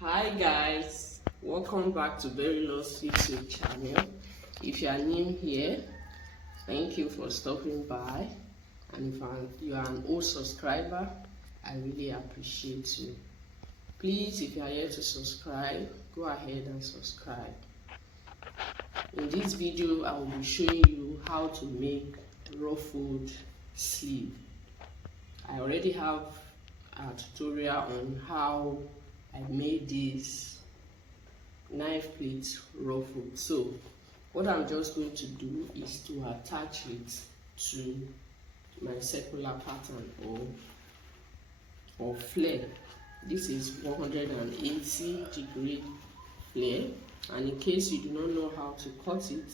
Hi guys, welcome back to BERYLAWESFASHION YouTube channel. If you are new here, thank you for stopping by, and if you are an old subscriber, I really appreciate you. Please, if you are here to subscribe, go ahead and subscribe. In this video, I will be showing you how to make ruffled sleeve. I already have a tutorial on how I made this knife pleat ruffle. So what I'm just going to do is to attach it to my circular pattern or flare. This is 180-degree flare, and in case you do not know how to cut it,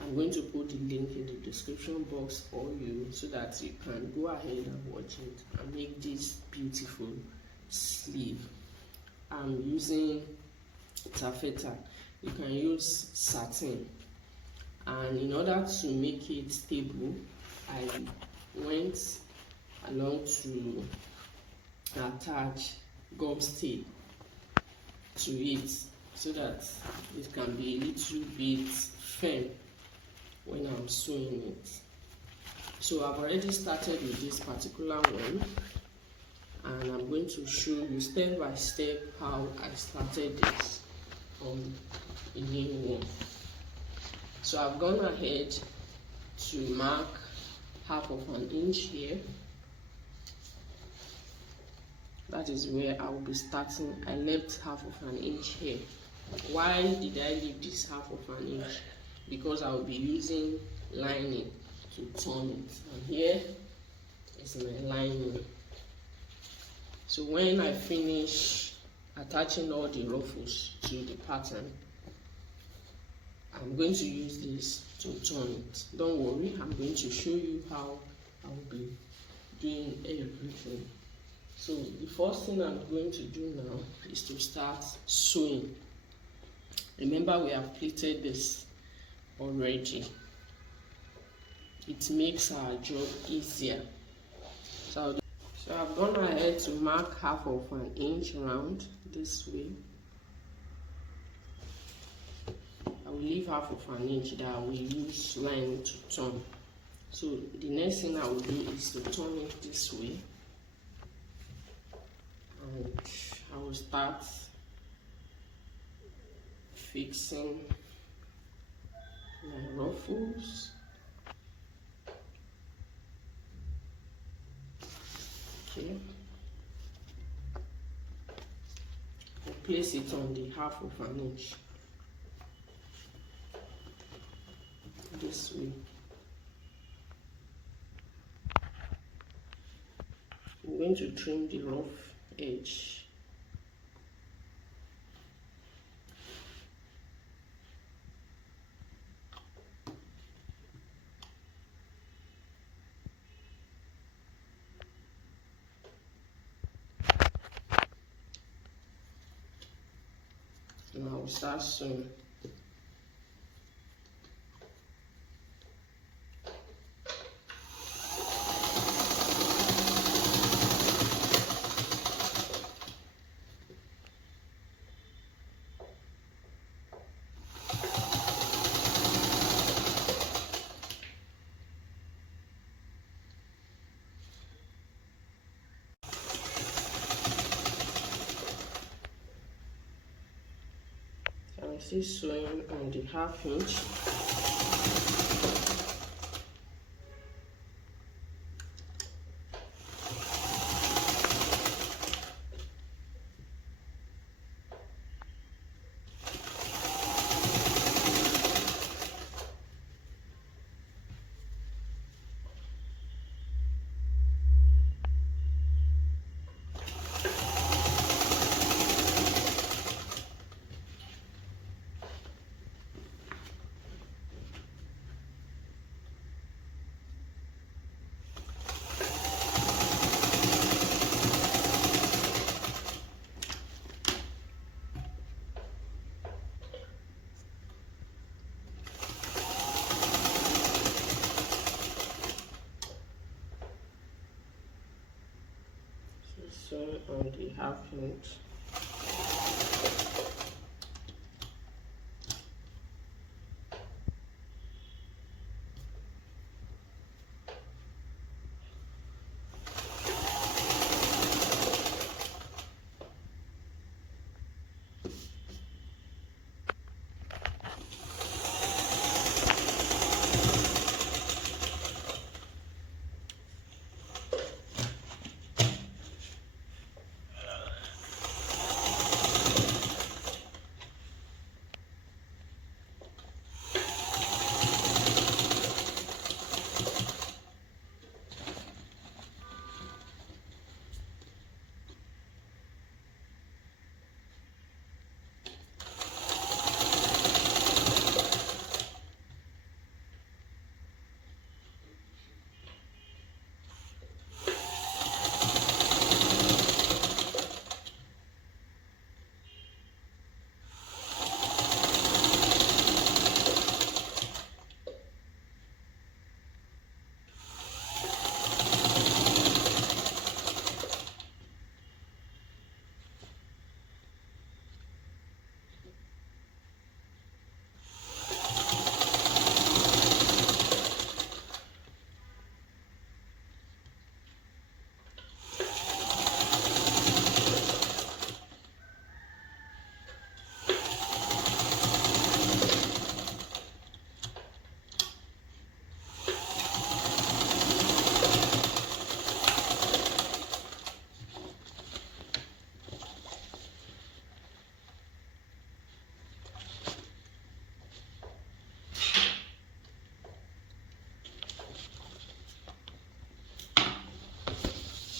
I'm going to put the link in the description box for you so that you can go ahead and watch it and make this beautiful sleeve. I'm using taffeta. You can use satin, and in order to make it stable, I went along to attach gum tape to it so that it can be a little bit firm when I'm sewing it. So I've already started with this particular one, and I'm going to show you step by step how I started this on a new one. So I've gone ahead to mark 1/2 inch here. That is where I will be starting. I left 1/2 inch here. Why did I leave this 1/2 inch? Because I will be using lining to turn it, and here is my lining. So when I finish attaching all the ruffles to the pattern, I'm going to use this to turn it. Don't worry, I'm going to show you how I'll be doing everything. So the first thing I'm going to do now is to start sewing. Remember, we have pleated this already. It makes our job easier. So I've gone ahead to mark 1/2 inch round this way. I will leave 1/2 inch that I will use line to turn. So the next thing I will do is to turn it this way, and I will start fixing my ruffles. Okay. I'll place it on the 1/2 inch this way. I'm going to trim the rough edge. And I will start sewing. I'm still sewing on the 1/2 inch. So on the 1/2 inch.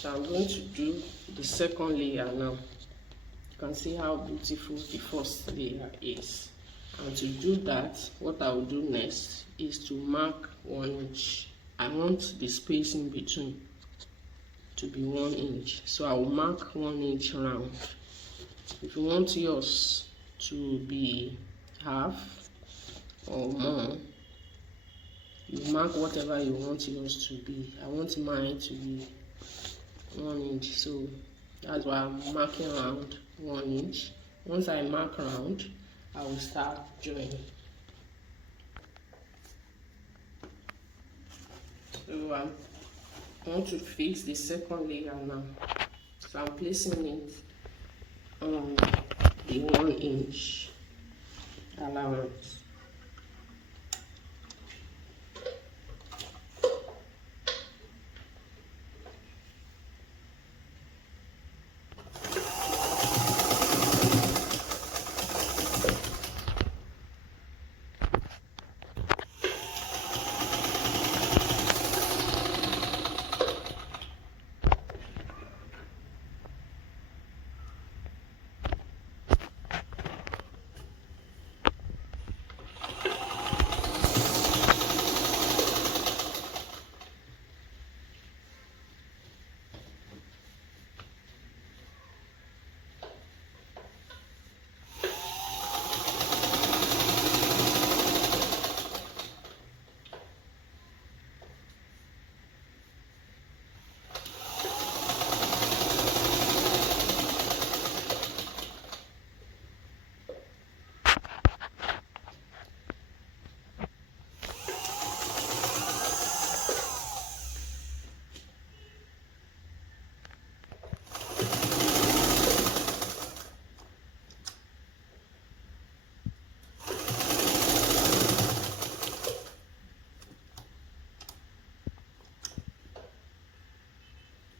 So I'm going to do the second layer now. You can see how beautiful the first layer is. And to do that, what I will do next is to mark 1 inch. I want the space in between to be 1 inch, so I will mark 1 inch round. If you want yours to be half or more, you mark whatever you want yours to be. I want mine to be 1 inch, so that's why I'm marking around 1 inch. Once I mark round, I will start joining. So I want to fix the second layer now. So I'm placing it on the 1 inch allowance.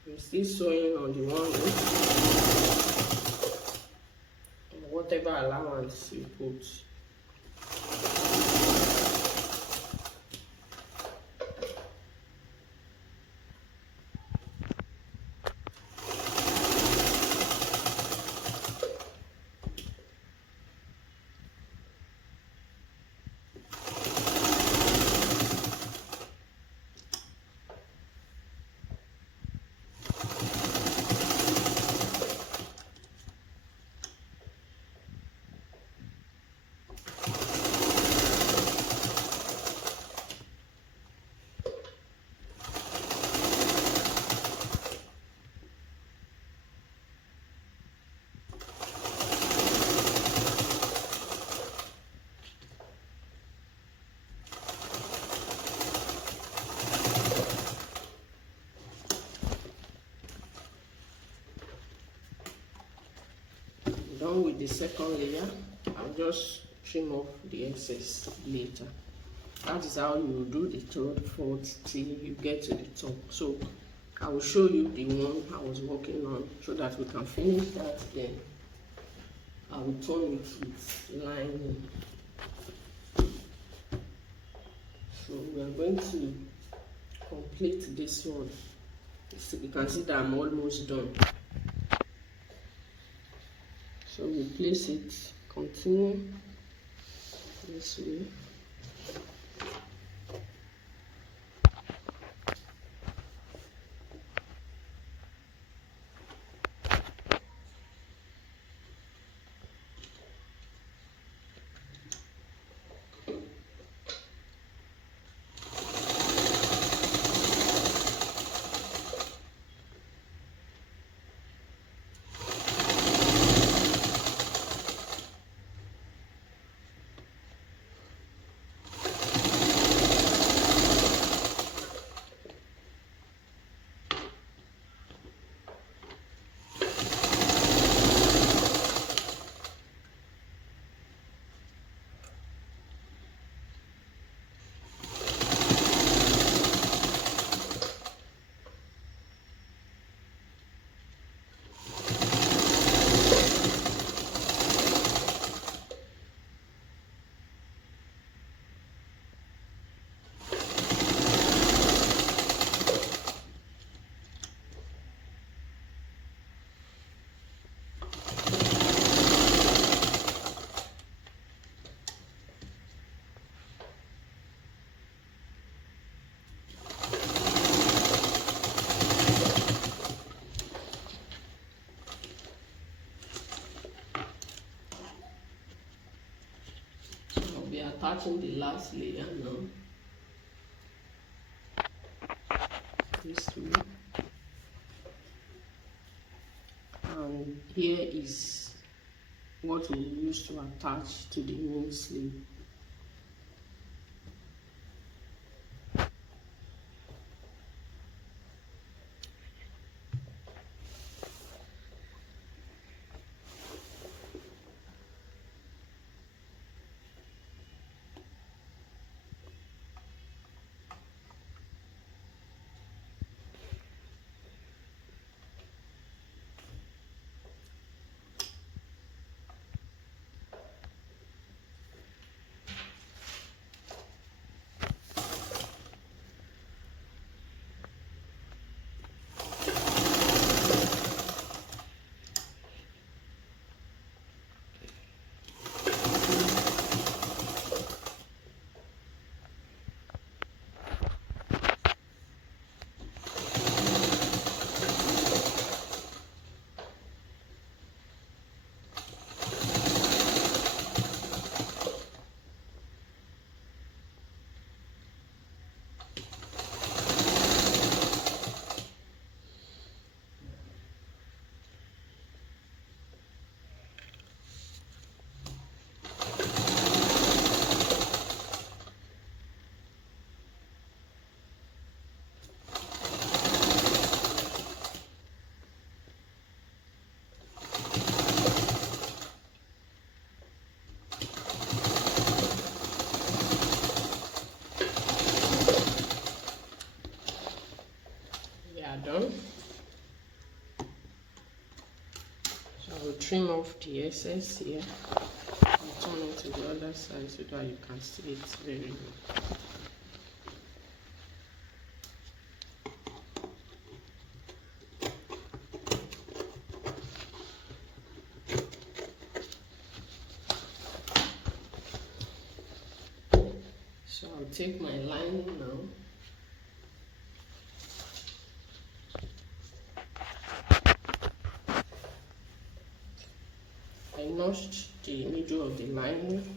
I'm still sewing on the 1 inch, and whatever allowance you put. Done with the second layer. I'll just trim off the excess later. That is how you do the third, fourth till you get to the top. So I will show you the one I was working on so that we can finish that. Then I will turn it with lining. So we are going to complete this one. So you can see that I'm almost done. So we place it, continue this way. attaching the last layer now. This way. And here is what we use to attach to the main sleeve. Done. So I will trim off the excess here and turn it to the other side so that you can see it very well. So I'll take my lining now. I notched the middle of the lining.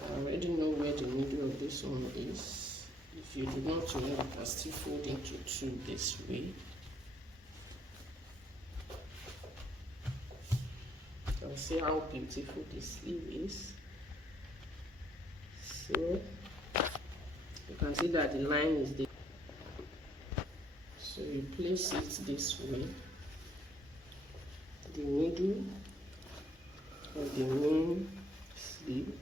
I already know where the middle of this one is. If you do not know, you can still fold into two this way. You can see how beautiful the sleeve is. So you can see that the line is there. So you place it this way. The middle of the main sleeve.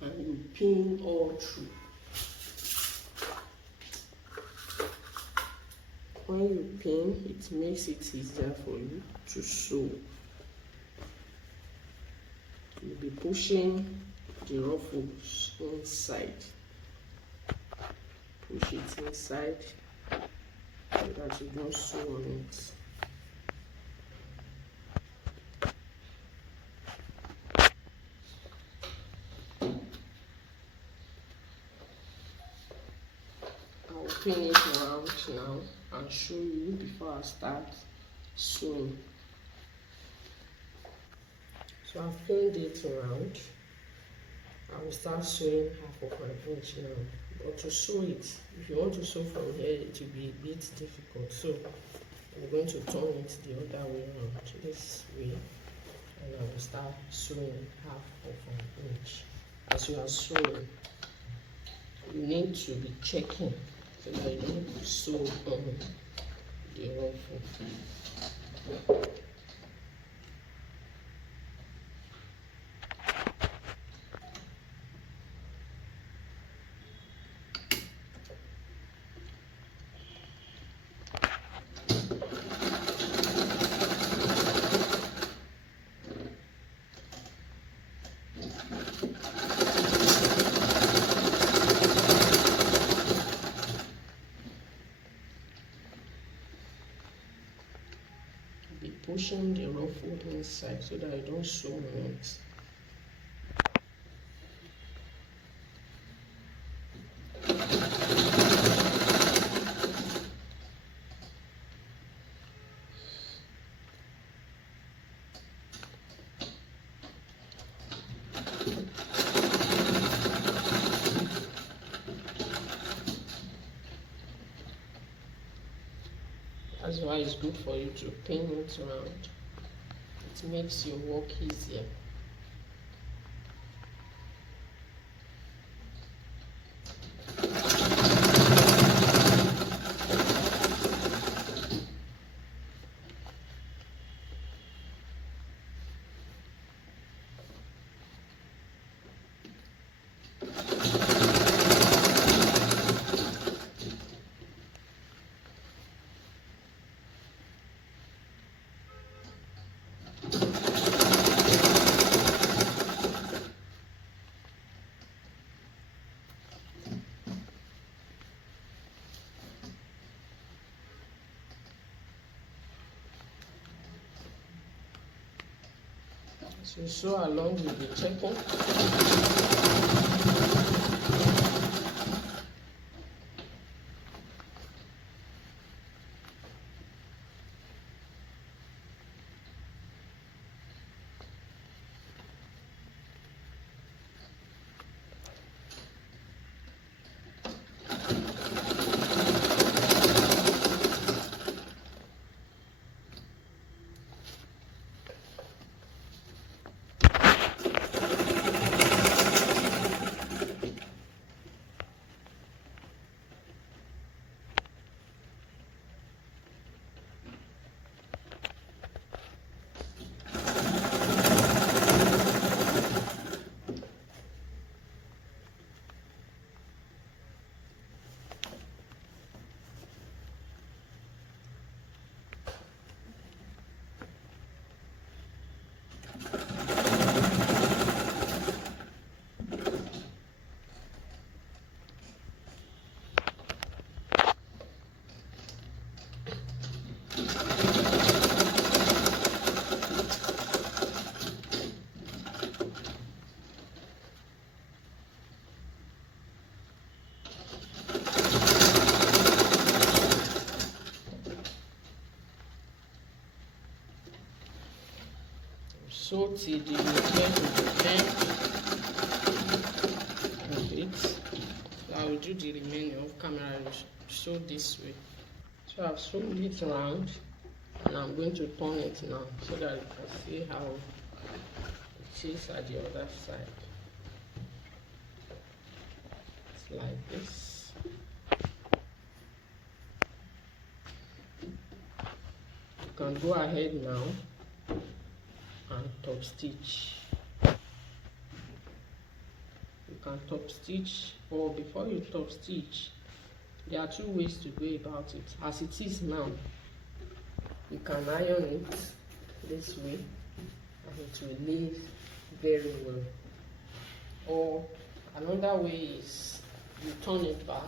And you pin all through. When you pin, it makes it easier for you to sew. You'll be pushing the ruffles inside. Push it inside so that you don't sew on it. I'll pin it around now and show you before I start sewing. So I've pinned it around. I will start sewing half of my inch now. But to sew it, if you want to sew from here, it will be a bit difficult. So I'm going to turn it the other way around, this way, and I will start sewing half of an inch. As you are sewing, you need to be checking so that you don't sew on the ruffle. be pushing the ruffle inside so that you don't sew on it. That's why it's good for you to pin it around. It makes your work easier. So sew along with the checking. Sew till the movement of the end of it. So I will do the remaining of camera. Sew this way. So I've sewn it around, and I'm going to turn it now so that you can see how it is at the other side. It's like this. You can go ahead now and top stitch. You can top stitch, or before you top stitch, there are two ways to go about it. As it is now, you can iron it this way and it will lay very well. Or another way is you turn it back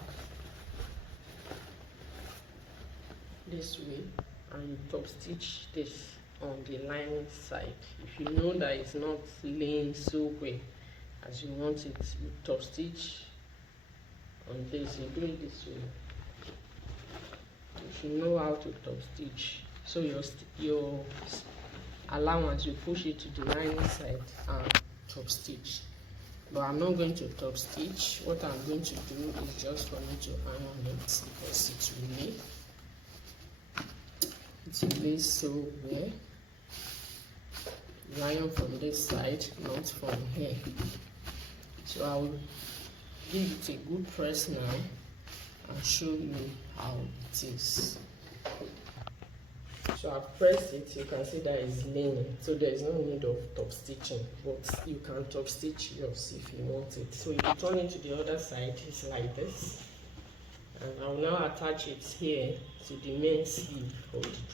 this way and you top stitch this on the lining side. If you know that it's not laying so well as you want it, you top stitch on this. You do it this way. You should know how to top stitch. So your allowance, you push it to the lining side and top stitch. But I'm not going to top stitch. What I'm going to do is just for me to iron it because it will lay. It will lay so well. You iron from this side, not from here. So I will give it a good press now and show you how it is. So I've pressed it. You can see that it's laying, so there is no need of top stitching, but you can top stitch yours if you want it. So if you turn it to the other side, it's like this, and I will now attach it here to the main sleeve of the